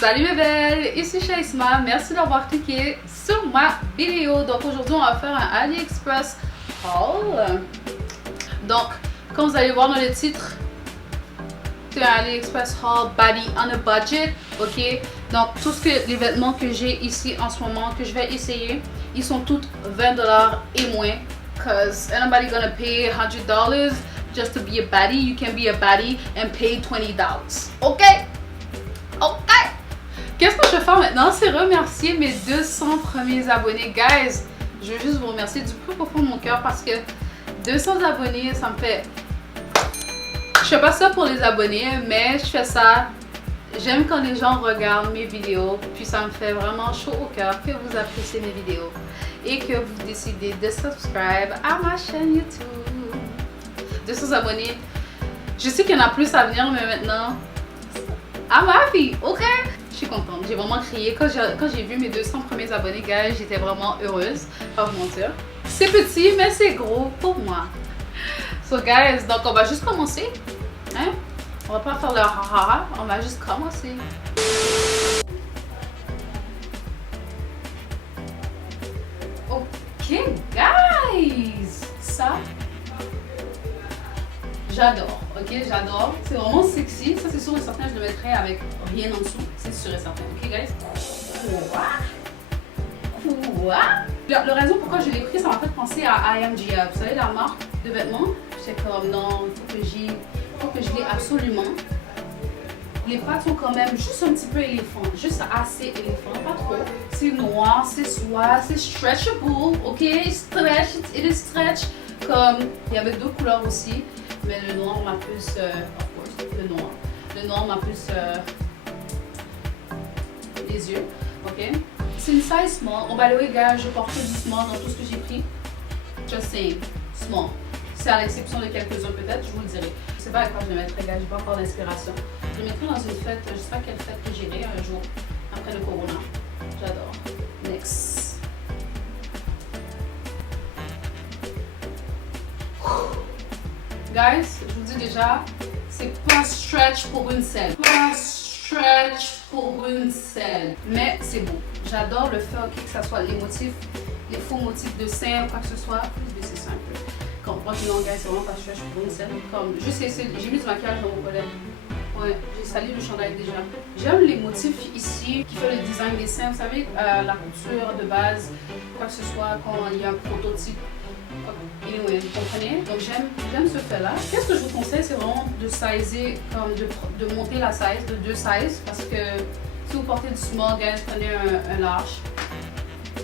Salut mes belles, ici Chaisma, merci d'avoir cliqué sur ma vidéo. Donc aujourd'hui on va faire un AliExpress haul. Donc comme vous allez voir dans le titre, c'est un AliExpress haul body on a budget, ok. Donc tout ce que les vêtements que j'ai ici en ce moment, que je vais essayer, ils sont tous $20 et moins. Cause anybody gonna pay $100 just to be a baddie? You can be a baddie and pay $20. Ok? Ok? Qu'est-ce que je vais faire maintenant? C'est remercier mes 200 premiers abonnés. Guys, je veux juste vous remercier du plus profond de mon cœur parce que 200 abonnés, ça me fait... Je fais pas ça pour les abonnés, mais je fais ça... J'aime quand les gens regardent mes vidéos, puis ça me fait vraiment chaud au cœur que vous appréciez mes vidéos et que vous décidez de subscribe à ma chaîne YouTube. 200 abonnés. Je sais qu'il y en a plus à venir, mais maintenant, I'm happy, ok? Je suis contente, j'ai vraiment crié. Quand j'ai vu mes 200 premiers abonnés, guys, j'étais vraiment heureuse, pas vous mentir. C'est petit, mais c'est gros pour moi. So guys, donc on va juste commencer, hein? On va pas faire le haha, on va juste commencer. Ok, guys! Ça, j'adore, ok? J'adore. C'est vraiment sexy. Ça, c'est sûr et certain, je le mettrai avec rien en dessous. C'est sûr et certain, ok, guys? Quoi? La raison pourquoi je l'ai pris, ça m'a fait penser à IMGF. Vous savez, la marque de vêtements? C'est comme, non, il faut que je l'ai absolument. Les pattes sont quand même juste un petit peu éléphant, juste assez éléphant, pas trop. C'est noir, c'est soie, c'est stretchable, ok? Stretch, it is stretch. Comme, il y avait deux couleurs aussi, mais le noir m'a plus, of course, le noir m'a plus les yeux, ok? C'est une size small. Oh, by the way, gars, je portais du small dans tout ce que j'ai pris. Just saying, small. C'est à l'exception de quelques-uns peut-être, je vous le dirai. Je sais pas à quoi je le mettrai, gars, j'ai pas encore d'inspiration. Je le mettrai dans une fête, je sais pas quelle fête que j'irai un jour, après le corona. J'adore. Next. Guys, je vous dis déjà, c'est pas stretch pour une selle. Pas stretch pour une selle. Mais c'est beau. J'adore le fait okay, que ça soit les motifs, les faux motifs de sein, quoi que ce soit. Plus baisser ça un peu. Comme moi, je l'engage, c'est vraiment pas stretch pour une selle. Comme, juste essayer, j'ai mis du maquillage dans mon collet. Ouais, j'ai sali le chandail déjà. J'aime les motifs ici qui font le design des seins. Vous savez, la couture de base, quoi que ce soit, quand il y a un prototype. Anyway, vous comprenez? Donc j'aime ce fait-là. Qu'est-ce que je vous conseille, c'est vraiment de sizer, comme de monter la size, de 2 sizes. Parce que si vous portez du small, guys, prenez un large.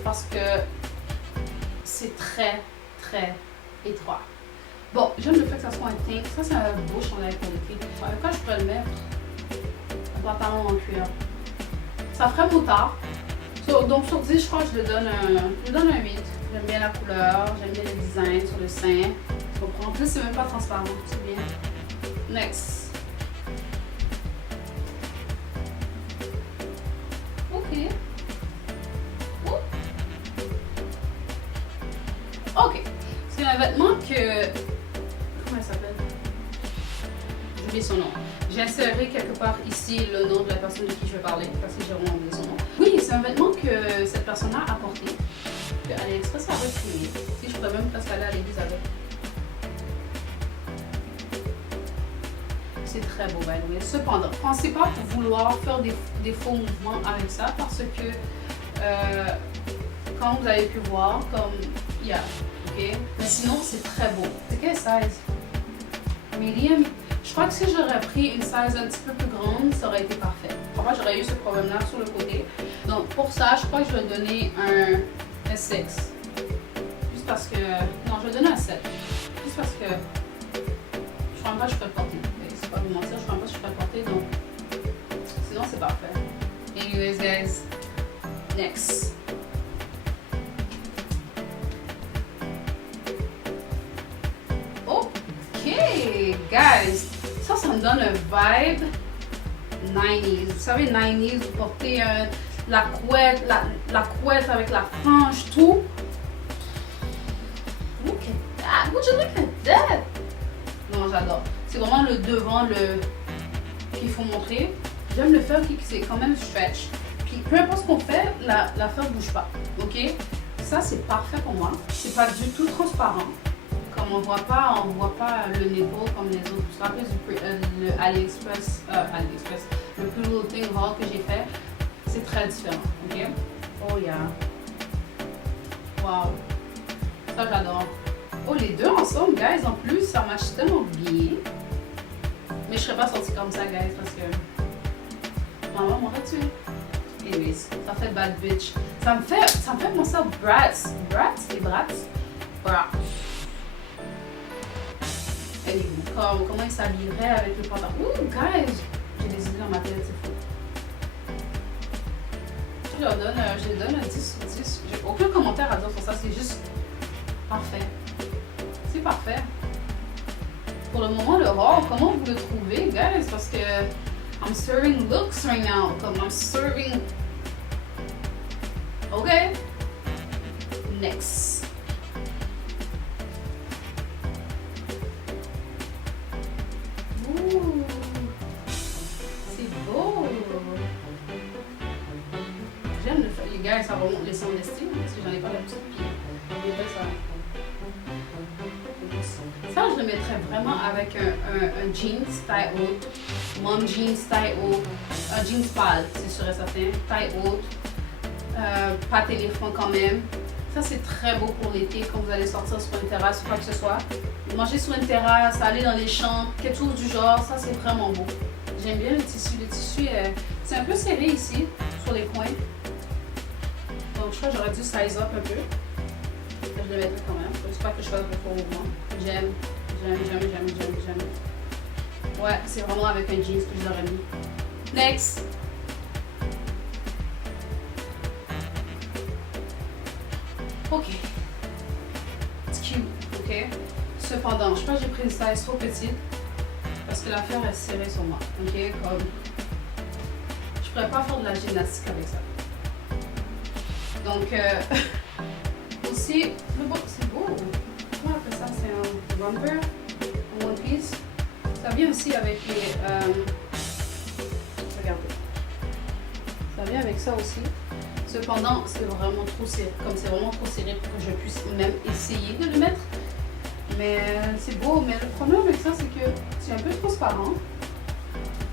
Parce que c'est très, très étroit. Bon, j'aime le fait que ça soit un teint. Ça, c'est un beau chandail pour l'été. Avec quoi je pourrais le mettre? Un pantalon en cuir. Ça ferait motard. Donc sur 10, je crois que je lui donne un 8. J'aime bien la couleur, j'aime bien le design sur le sein. Tu comprends? En plus, c'est même pas transparent. C'est bien. Next. Ok. Oh. Ok. C'est un vêtement que... Comment elle s'appelle? J'ai oublié son nom. J'ai inséré quelque part ici le nom de la personne de qui je vais parler parce que j'ai vraiment oublié son nom. Oui, c'est un vêtement que cette personne-là a porté. Que AliExpress a retiré. Si je pourrais même presque aller à l'église avec. C'est très beau, by the way. Cependant, pensez pas pour vouloir faire des faux mouvements avec ça parce que comme vous avez pu voir, comme il y a, ok? Mais sinon, c'est très beau. C'est quelle size? Medium. Je crois que si j'aurais pris une size un petit peu plus grande, ça aurait été parfait. Moi, j'aurais eu ce problème-là sur le côté. Donc, pour ça, je crois que je vais donner un 6. Juste parce que... Non, je vais donner un 7. Juste parce que... Je crois même pas que je peux le porter. C'est pas vous mentir, je crois même pas que je peux le porter. Donc, sinon, c'est parfait. Anyways, guys. Next. Ok, guys. Ça me donne un vibe 90s. Vous savez, 90s, vous portez la couette avec la frange, tout. Look at that. Would you look at that? Non, j'adore. C'est vraiment le devant qu'il faut montrer. J'aime le fur qui c'est quand même stretch. Puis peu importe ce qu'on fait, la fur bouge pas. Ok? Ça c'est parfait pour moi. C'est pas du tout transparent. Comme on voit pas le nipple comme les autres. Vous vous rappelez le AliExpress, le Pretty Thing haul que j'ai fait, c'est très différent. Ok? Oh yeah. Wow. Ça j'adore. Oh, les deux ensemble, guys, en plus, ça marche tellement bien. Mais je serais pas sortie comme ça, guys, parce que maman m'aurait tué. Anyways, ça fait bad bitch. Ça me fait penser à Bratz. Bratz et Bratz. Voilà. Anyway, comment il s'habillerait avec le pantalon. Ouh, guys, j'ai des idées dans ma tête, c'est fou. Je lui donne un 10 sur 10. J'ai aucun commentaire à dire sur ça, c'est juste parfait. C'est parfait. Pour le moment, le haul, comment vous le trouvez, guys? Parce que I'm serving looks right now. Comme I'm serving. Ok. Next. Ouh. C'est beau. J'aime le fait. Les gars, ça remonte les sons d'estime parce que j'en ai pas l'habitude. Puis, ça. Ça, je le mettrais vraiment avec un jeans taille haute, mom jeans taille haute, un jeans pâle, c'est sûr et certain, taille haute, pas téléphone quand même. Ça, c'est très beau pour l'été quand vous allez sortir sur une terrasse ou quoi que ce soit. Manger sur une terrasse, aller dans les champs, quelque chose du genre, ça, c'est vraiment beau. J'aime bien le tissu. Le tissu, c'est un peu serré ici, sur les coins. Donc, je crois que j'aurais dû size up un peu. Je le mettrai quand même. J'espère que je fasse beaucoup au mouvement. J'aime. Ouais, c'est vraiment avec un jeans que je l'aurais mis. Next! Ok. It's cute, ok? Cependant, je pense que j'ai pris une size trop petite parce que l'affaire est serrée sur moi, ok? Comme... Je pourrais pas faire de la gymnastique avec ça. Donc, aussi, c'est beau. Comment on appelle ça? C'est un romper, un one piece. Ça vient aussi avec les... regardez. Ça vient avec ça aussi. Cependant, c'est vraiment trop serré. Comme c'est vraiment trop serré pour que je puisse même essayer de le mettre. Mais c'est beau. Mais le problème avec ça, c'est que c'est un peu transparent.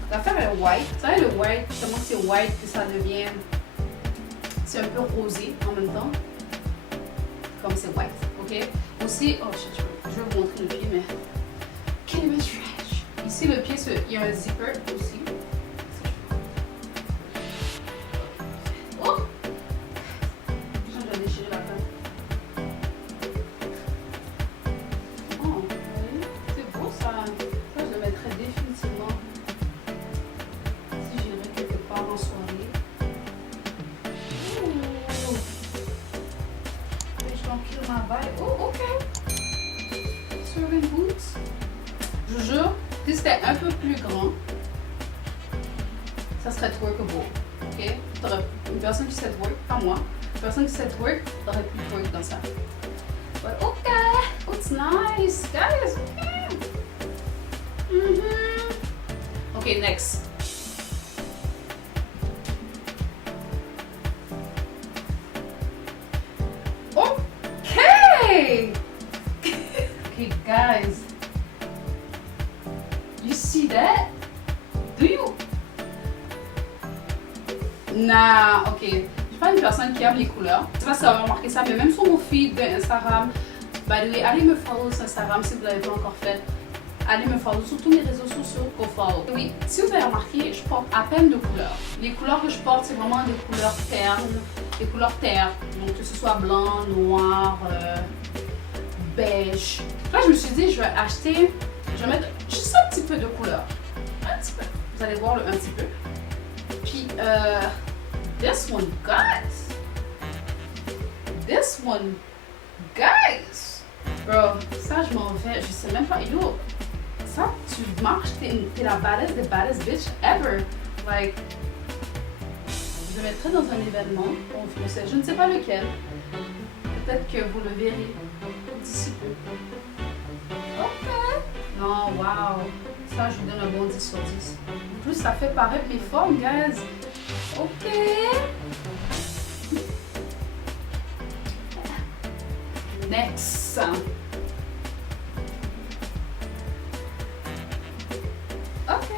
L'affaire est white. Vous savez, le white, comment c'est white que ça devient... C'est un peu rosé en même temps. Comme c'est white, ok? Aussi, oh shit, je vais vous montrer le pied, mais... Quel image trash! Ici, le pied, il y a un zipper aussi. Oh! Je vais déchirer la tête. Oh, oui, c'est beau ça. Ça, je le mettrais définitivement si j'irais quelque part en soirée. Oh, ok. Serving boots. Je vous jure, si c'était un peu plus grand, ça serait twerkable. Ok? Une personne qui sait twerk, pas moi. Une personne qui sait twerk aurait pu twerk dans ça. But ok, it's nice, guys. Ok, next. Okay, guys, you see that? Do you? Nah, ok. Je suis pas une personne qui aime les couleurs. Je sais pas si vous avez remarqué ça, mais même sur mon feed d'Instagram, by the way, allez me follow sur Instagram si vous ne l'avez pas encore fait. Allez me follow sur tous mes réseaux sociaux pour follow. Oui, si vous avez remarqué, je porte à peine de couleurs. Les couleurs que je porte, c'est vraiment des couleurs ternes, des couleurs terre. Donc que ce soit blanc, noir, beige. Là, je me suis dit, je vais mettre juste un petit peu de couleur. Un petit peu. Vous allez voir un petit peu. Puis, this one, guys. This one, guys. Bro, ça, je m'en vais. Je sais même pas. Yo, ça, tu marches, t'es la baddest bitch ever. Like, je le mettrai dans un événement. Je ne sais pas lequel. Peut-être que vous le verrez d'ici peu. Ok. Non, wow. Ça, je vous donne un bon 10 sur 10. plus ça fait paraître mes formes, guys. Ok. Next. Ok.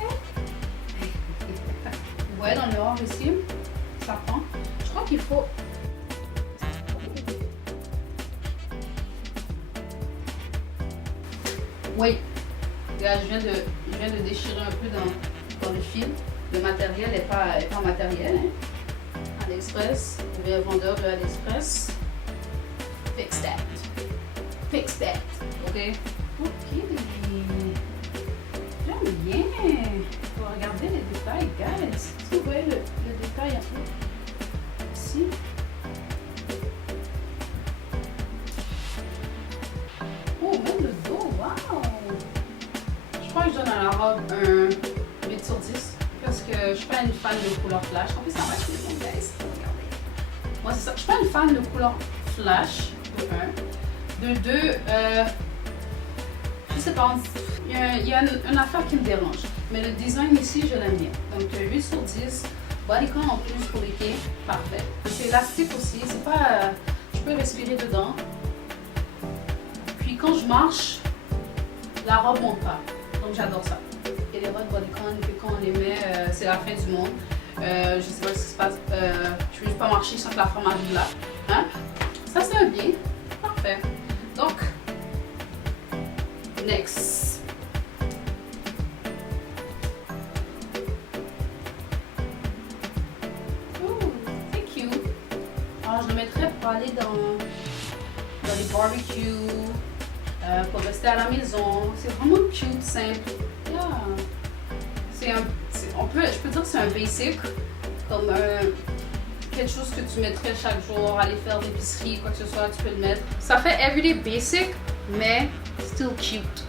Vous voyez dans le miroir ici, ça prend. Je crois qu'il faut. Oui. Là, je viens de déchirer un peu dans le fil. Le matériel n'est pas matériel. Hein. AliExpress, le vendeur de AliExpress. Fix that. Fix that. Ok. Ok. J'aime bien. Faut regarder les détails, guys. Est-ce que vous voyez le détail un peu ici? Oh, même le dos, wow! Je crois que je donne à la robe un 8 sur 10 parce que je suis pas une fan de couleur flash. En plus, ça match les bons, guys. Regardez. Moi, c'est ça. Je suis pas une fan de couleur flash, de 1. De 2, je sais pas, il y a une affaire qui me dérange. Mais le design ici, je l'aime bien. Donc, 8 sur 10. Bodycon en plus pour l'été, parfait. C'est élastique aussi, c'est pas... je peux respirer dedans. Puis quand je marche, la robe monte pas. Donc j'adore ça. Il y a des robes bodycon que quand on les met, c'est la fin du monde. Je sais pas ce qui se passe. Je peux juste pas marcher sans que la femme arrive là. Hein? Ça c'est bien. Parfait. Donc, next. Je le mettrais pour aller dans les barbecues, pour rester à la maison. C'est vraiment cute, simple. Yeah. Je peux dire que c'est un basic, comme quelque chose que tu mettrais chaque jour, aller faire l'épicerie, quoi que ce soit, tu peux le mettre. Ça fait everyday basic, mais still cute.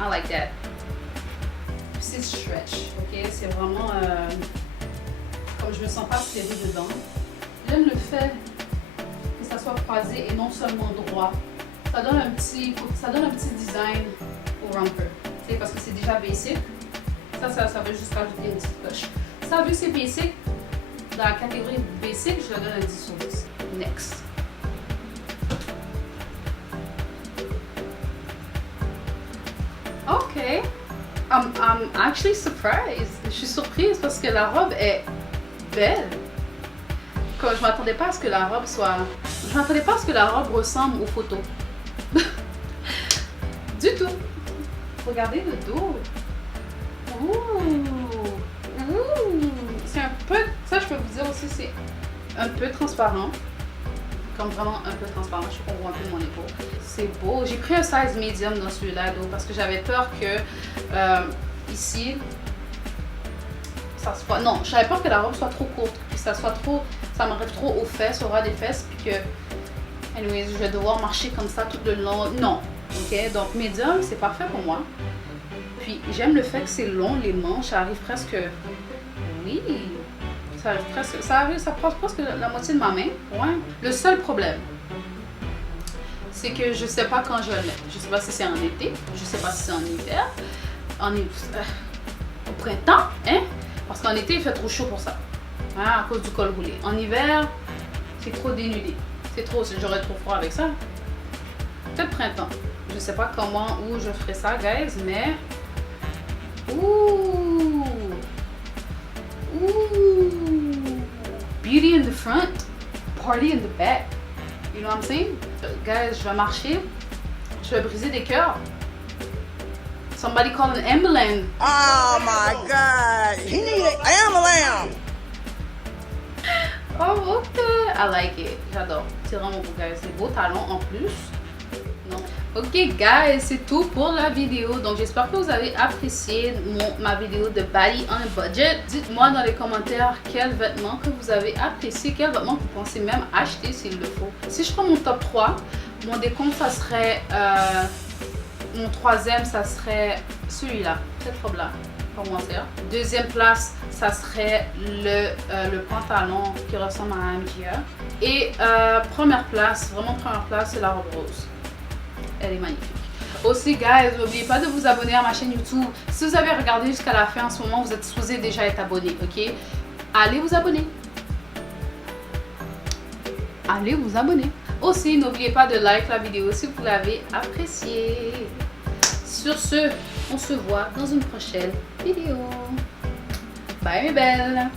I like that. C'est stretch, ok? C'est vraiment comme je me sens pas serrée dedans. J'aime le fait que ça soit croisé et non seulement droit. Ça donne un petit design au romper. Parce que c'est déjà basic. Ça veut juste rajouter une petite coche. Ça, vu que c'est basic, dans la catégorie basic, je le donne un 10 sur 10. Next. Ok. I'm actually surprised. Je suis surprise parce que la robe est belle. Je m'attendais pas à ce que la robe soit... Je m'attendais pas à ce que la robe ressemble aux photos. Du tout. Regardez le dos. Ouh. C'est un peu... Ça, je peux vous dire aussi, c'est un peu transparent. Comme vraiment un peu transparent. Je sais qu'on voit un peu mon épaule. C'est beau. J'ai pris un size medium dans celui-là, parce que j'avais peur que ici... Non, j'avais peur que la robe soit trop courte, puis ça m'arrive trop aux fesses, au ras des fesses, puis que, anyways, je vais devoir marcher comme ça tout le long. Non, ok, donc medium, c'est parfait pour moi. Puis j'aime le fait que c'est long, les manches, ça arrive presque, oui, ça prend presque la moitié de ma main, ouais. Le seul problème, c'est que je sais pas quand je vais le mettre. Je sais pas si c'est en été, je sais pas si c'est en hiver, au printemps, hein. Parce qu'en été, il fait trop chaud pour ça. Hein, à cause du col roulé. En hiver, c'est trop dénudé. C'est trop, j'aurais trop froid avec ça. Peut-être printemps. Je sais pas comment, où je ferai ça, guys, mais... Ouh! Ouh! Beauty in the front, party in the back. You know what I'm saying? Guys, je vais marcher. Je vais briser des cœurs. Somebody call an ambulance. Oh my God! He need an ambulance. Oh, ok. I like it. J'adore. C'est vraiment beau, guys. Des beaux talons en plus. Non. Ok, guys, c'est tout pour la vidéo. Donc, j'espère que vous avez apprécié ma vidéo de Bali on a budget. Dites-moi dans les commentaires quels vêtements que vous avez apprécié, quels vêtements que vous pensez même acheter s'il le faut. Si je prends mon top 3, mon décompte, ça serait... mon troisième, ça serait celui-là, cette robe-là, pour mentir. Deuxième place, ça serait le pantalon qui ressemble à un MGA. Et première place, vraiment première place, c'est la robe rose. Elle est magnifique. Aussi, guys, n'oubliez pas de vous abonner à ma chaîne YouTube. Si vous avez regardé jusqu'à la fin en ce moment, vous êtes supposé déjà être abonné, ok? Allez vous abonner. Allez vous abonner. Aussi, n'oubliez pas de like la vidéo si vous l'avez appréciée. Sur ce, on se voit dans une prochaine vidéo. Bye mes belles.